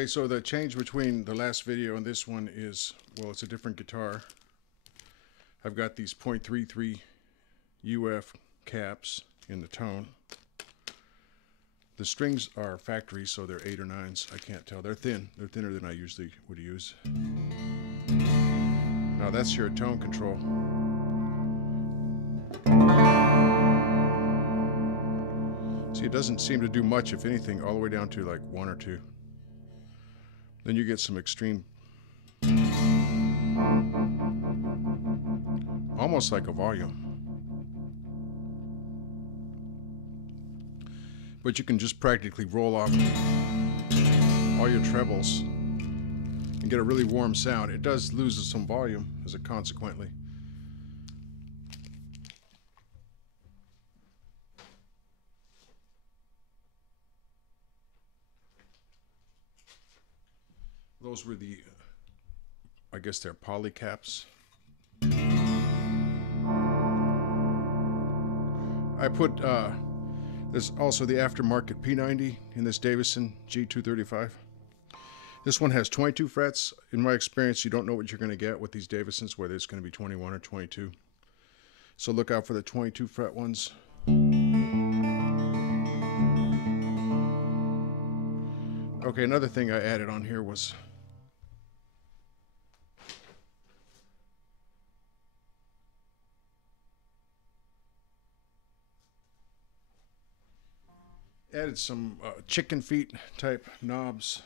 Okay, so the change between the last video and this one is, well, it's a different guitar. I've got these .33 UF caps in the tone. The strings are factory, so they're 8 or 9s. I can't tell. They're thin. They're thinner than I usually would use. Now that's your tone control. See, it doesn't seem to do much, if anything, all the way down to like 1 or 2. Then you get some extreme, almost like a volume. But you can just practically roll off all your trebles and get a really warm sound. It does lose some volume as a consequently. Those were the, I guess they're poly caps. I put, there's also the aftermarket P90 in this Davison G235. This one has 22 frets. In my experience, you don't know what you're going to get with these Davisons, whether it's going to be 21 or 22. So look out for the 22 fret ones. Okay, another thing I added on here was added some chicken feet type knobs.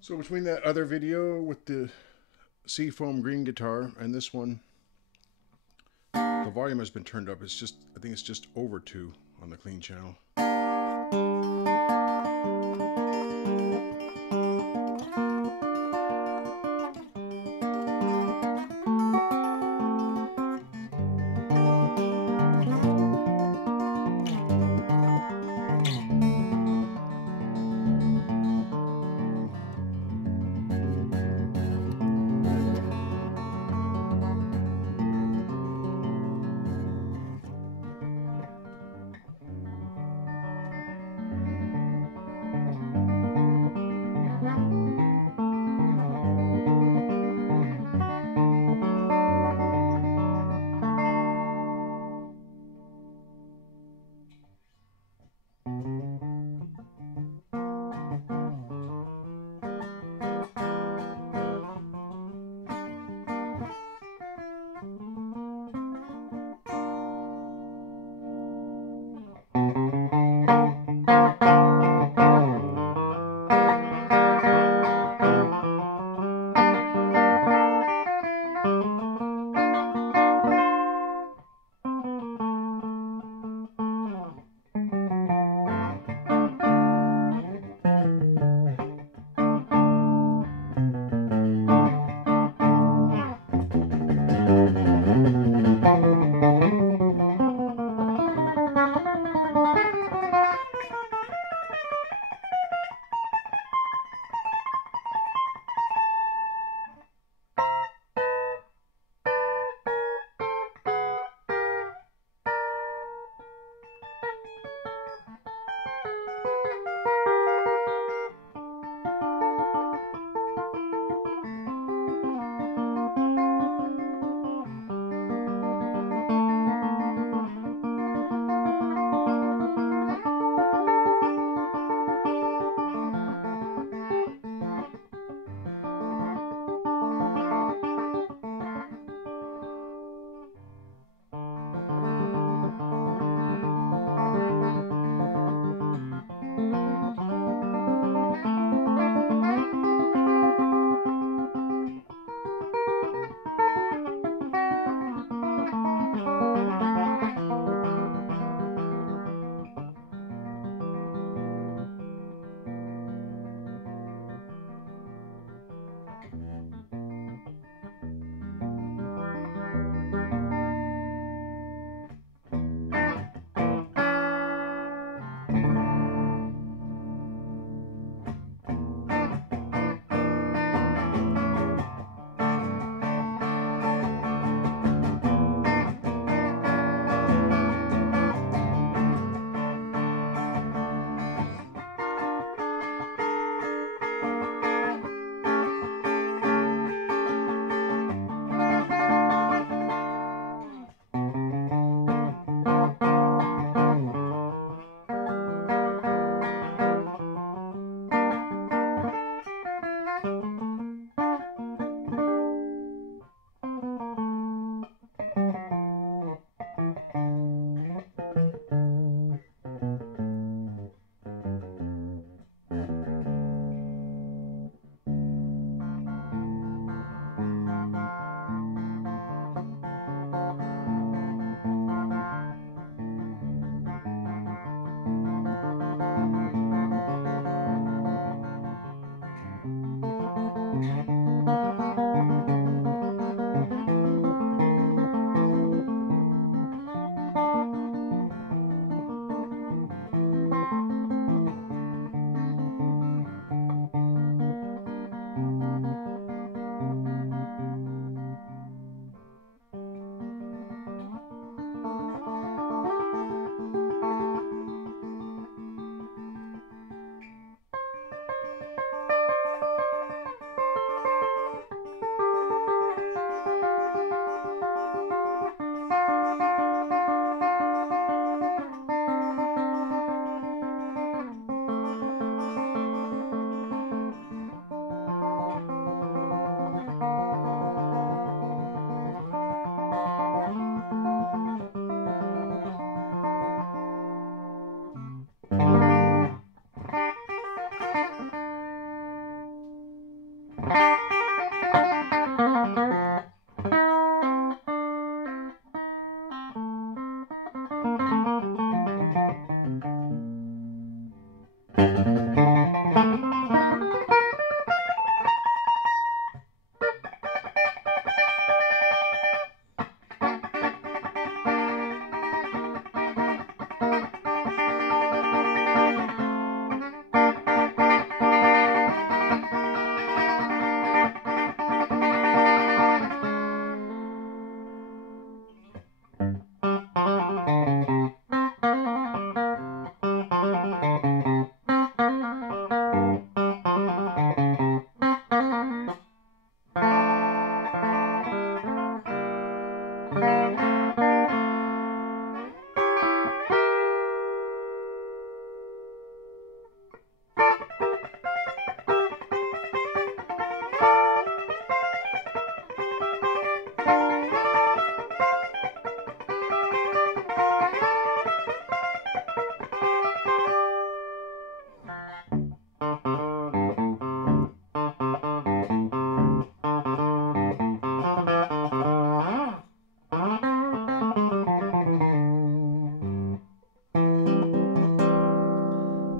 So between that other video with the seafoam green guitar and this one, the volume has been turned up. It's just, I think it's just over 2 on the clean channel.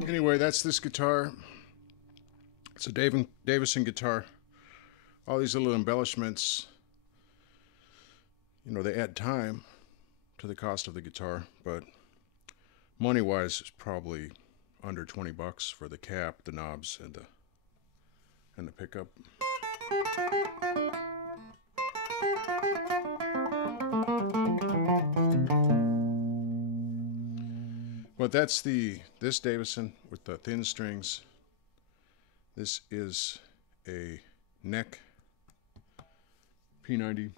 Anyway, that's this guitar. It's a Davison guitar. All these little embellishments, you know, they add time to the cost of the guitar, but money-wise, it's probably under 20 bucks for the cap, the knobs, and the pickup. But that's this Davison with the thin strings. This is a neck P90.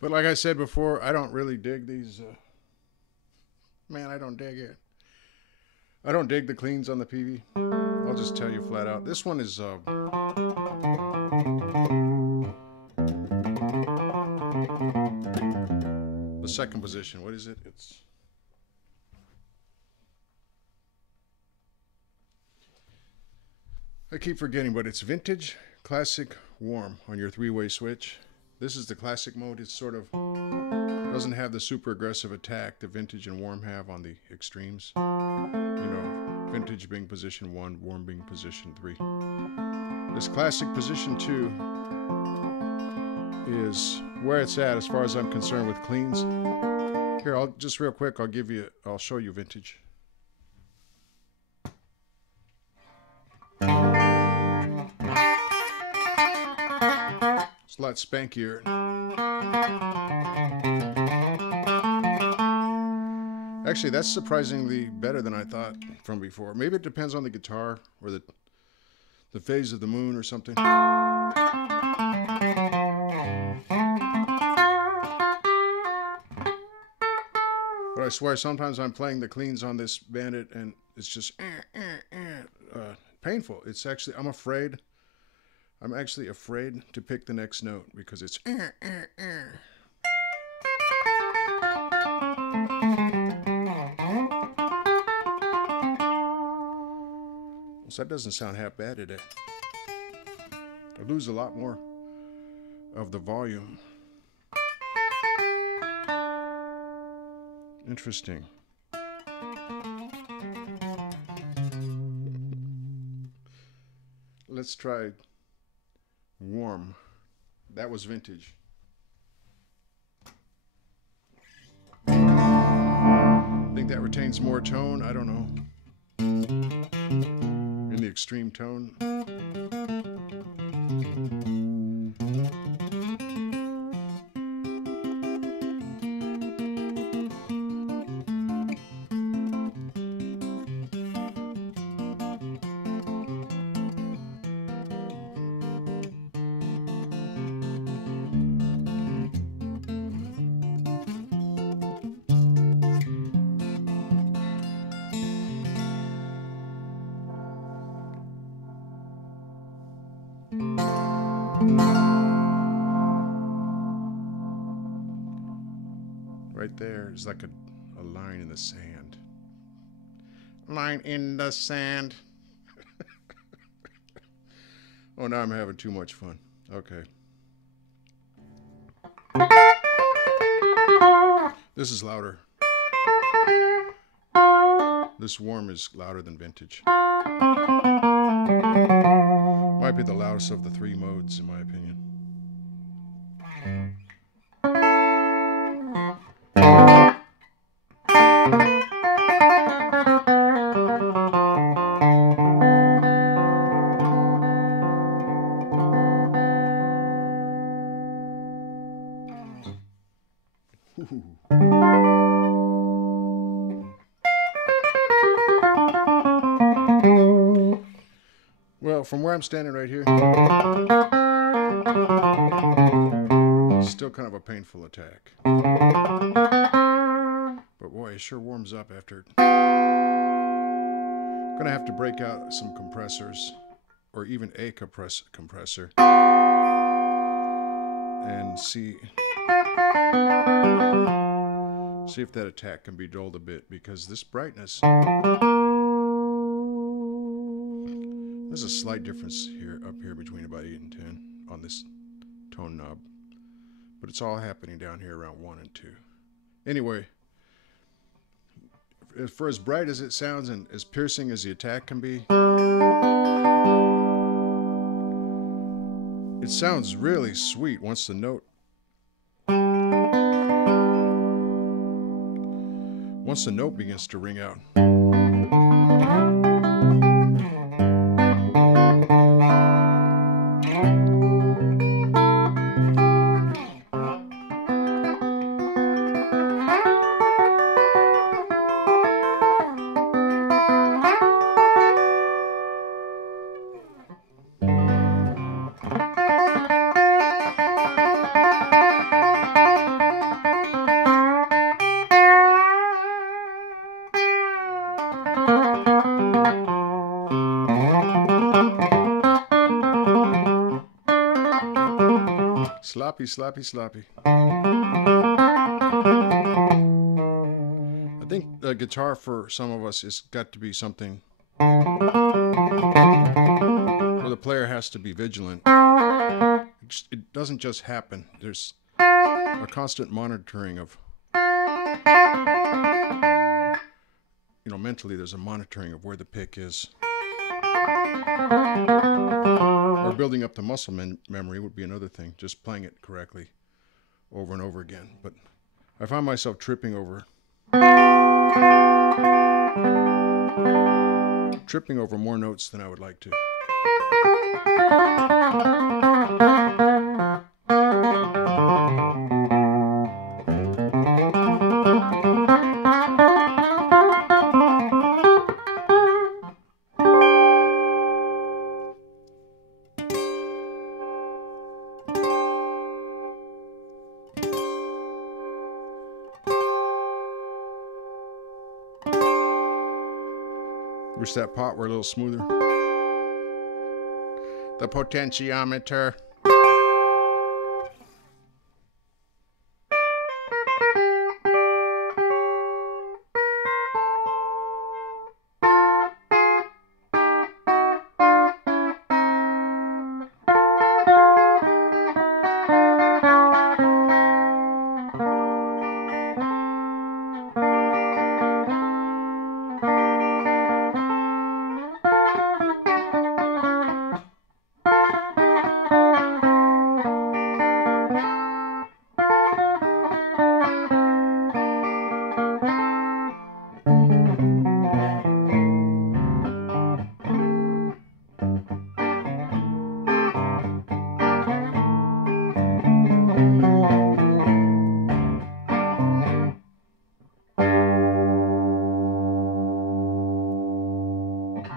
But like I said before, I don't really dig these. Man, I don't dig it. I don't dig the cleans on the Peavey. I'll just tell you flat out. This one is the second position. What is it? I keep forgetting, but it's vintage, classic, warm on your three-way switch. This is the classic mode. It sort of doesn't have the super aggressive attack the vintage and warm have on the extremes. You know, vintage being position 1, warm being position 3. This classic position 2 is where it's at as far as I'm concerned with cleans. Here, I'll just real quick, I'll show you vintage. It's a lot spankier. Actually, that's surprisingly better than I thought from before. Maybe it depends on the guitar or the phase of the moon or something. But I swear, sometimes I'm playing the cleans on this Bandit and it's just painful. It's actually, I'm actually afraid to pick the next note because it's So that doesn't sound half bad today. I lose a lot more of the volume. Interesting. Let's try warm. That was vintage. I think that retains more tone. I don't know. In the extreme tone. Right there is like a line in the sand. Line in the sand. Oh, now I'm having too much fun. Okay. This is louder. This warm is louder than vintage. Might be the loudest of the three modes, in my opinion. Ooh. Well, from where I'm standing right here, it's still kind of a painful attack. But boy, it sure warms up after. I'm gonna have to break out some compressors, or even a compressor, and see if that attack can be dulled a bit, because this brightness, there's a slight difference up here between about 8 and 10 on this tone knob, but it's all happening down here around 1 and 2. Anyway, for as bright as it sounds and as piercing as the attack can be, it sounds really sweet once the note begins to ring out. Sloppy, sloppy, sloppy. I think the guitar for some of us has got to be something where the player has to be vigilant. It doesn't just happen. There's a constant monitoring of, mentally there's a monitoring of where the pick is. Or building up the muscle memory would be another thing, just playing it correctly over and over again. But I find myself tripping over more notes than I would like to. Wish that pot were a little smoother. The potentiometer.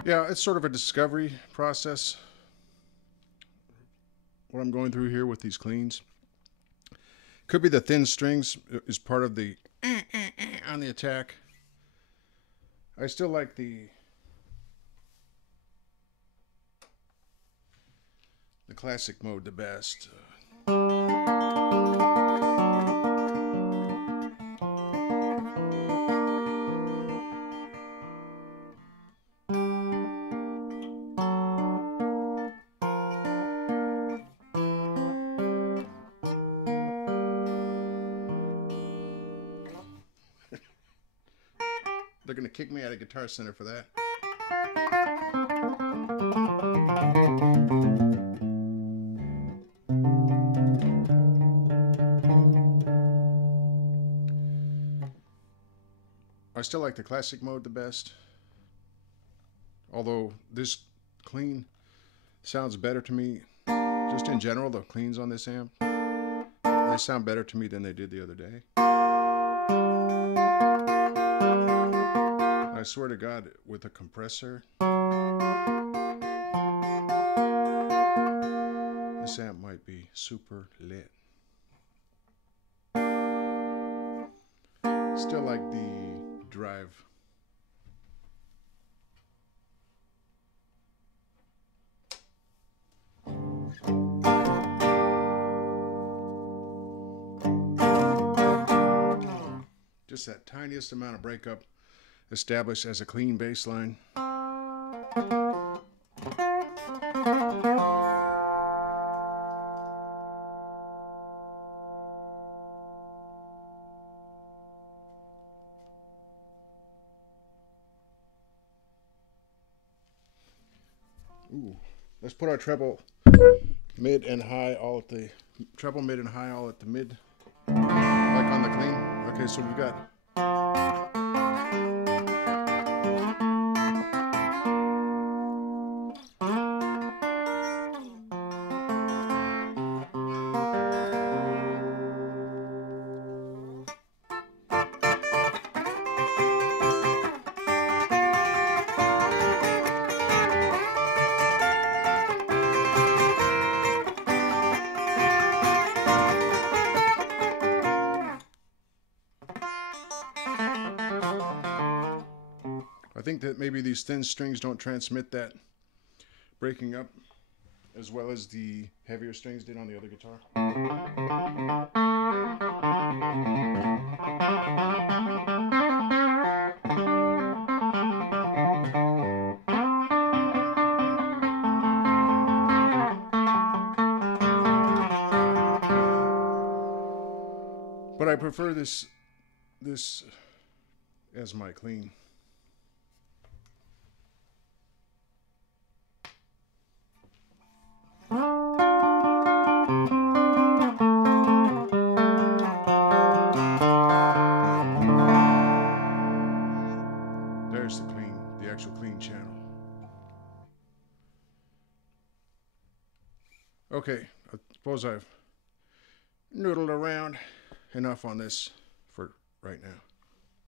Yeah, it's sort of a discovery process, what I'm going through here with these cleans. Could be the thin strings is part of the on the attack. I still like the classic mode the best. They're going to kick me out of Guitar Center for that. I still like the classic mode the best. Although this clean sounds better to me. Just in general, the cleans on this amp, they sound better to me than they did the other day. I swear to God, with a compressor, this amp might be super lit. Still like the drive. Just that tiniest amount of breakup established as a clean bass line. Ooh, let's put our treble mid and high all at the treble mid and high all at the mid, like on the clean. Okay, so we've got I think that maybe these thin strings don't transmit that breaking up as well as the heavier strings did on the other guitar. But I prefer this as my clean. There's the actual clean channel. Okay, I suppose I've noodled around enough on this for right now.